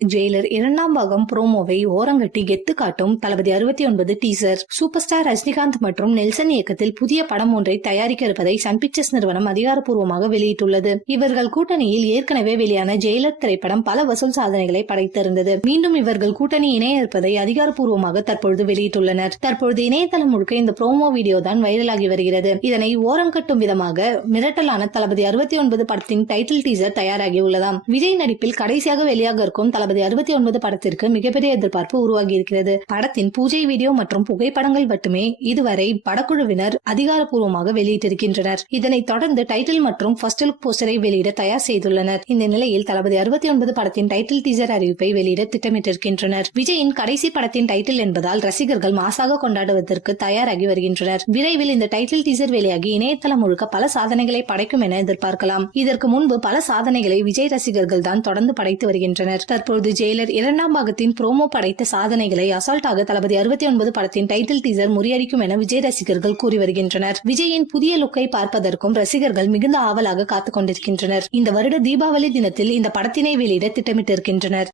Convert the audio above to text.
Jailer இரண்டாம் பாகம் ப்ரோமோவை ஓரங்கட்டி கெத்து காட்டும் தளபதி 69 டீசர். சூப்பர் ஸ்டார் ரஜினிகாந்த் மற்றும் நெல்சன் இயக்கத்தில் புதிய படம் ஒன்றை தயாரிக்க இருப்பதை சன் பிக்சர்ஸ் நிறுவனம் அதிகாரப்பூர்வமாக வெளியிட்டுள்ளது. இவர்கள் கூட்டணியில் ஏற்கனவே வெளியான ஜெயிலர் திரைப்படம் பல வசூல் சாதனைகளை படைத்திருந்தது. மீண்டும் இவர்கள் கூட்டணி இணைய இருப்பதை அதிகாரப்பூர்வமாக தற்பொழுது வெளியிட்டுள்ளனர். தற்பொழுது இணையதளம் முழுக்க இந்த ப்ரோமோ வீடியோ தான் வைரலாகி வருகிறது. இதனை ஓரங்கட்டும் விதமாக மிரட்டலான தளபதி 69 படத்தின் டைட்டில் டீசர் தயாராகி உள்ளதாம். விஜய் நடிப்பில் கடைசியாக வெளியாக இருக்கும் தளபதி 69 படத்திற்கு மிகப்பெரிய எதிர்பார்ப்பு உருவாகி இருக்கிறது. படத்தின் பூஜை வீடியோ மற்றும் புகைப்படங்கள் மட்டுமே இதுவரை படக்குழுவினர் அதிகாரப்பூர்வமாக வெளியிட்டிருக்கின்றனர். இதனைத் தொடர்ந்து டைட்டில் மற்றும் ஃபர்ஸ்ட் லுக் போஸ்டரை வெளியிட தயார் செய்துள்ளனர். இந்த நிலையில் தளபதி 69 படத்தின் டைட்டில் டீசர் அறிவிப்பை வெளியிட திட்டமிட்டிருக்கின்றனர். விஜயின் கடைசி படத்தின் டைட்டில் என்பதால் ரசிகர்கள் மாசாக கொண்டாடுவதற்கு தயாராகி வருகின்றனர். விரைவில் இந்த டைட்டில் டீசர் வெளியாகி இணையதளம் முழுக்க பல சாதனைகளை படைக்கும் என எதிர்பார்க்கலாம். இதற்கு முன்பு பல சாதனைகளை விஜய் ரசிகர்கள் தான் தொடர்ந்து படைத்து வருகின்றனர். தற்போது ஜெயிலர் இரண்டாம் பாகத்தின் ப்ரோமோ படைத்த சாதனைகளை அசால்ட்டாக தளபதி 69 படத்தின் டைட்டில் டீசர் முறியடிக்கும் என விஜய் ரசிகர்கள் கூறி வருகின்றனர். விஜயின் புதிய லுக்கை பார்ப்பதற்கும் ரசிகர்கள் மிகுந்த ஆவலாக காத்துக் கொண்டிருக்கின்றனர். இந்த வருட தீபாவளி தினத்தில் இந்த படத்தினை வெளியிட திட்டமிட்டிருக்கின்றனர்.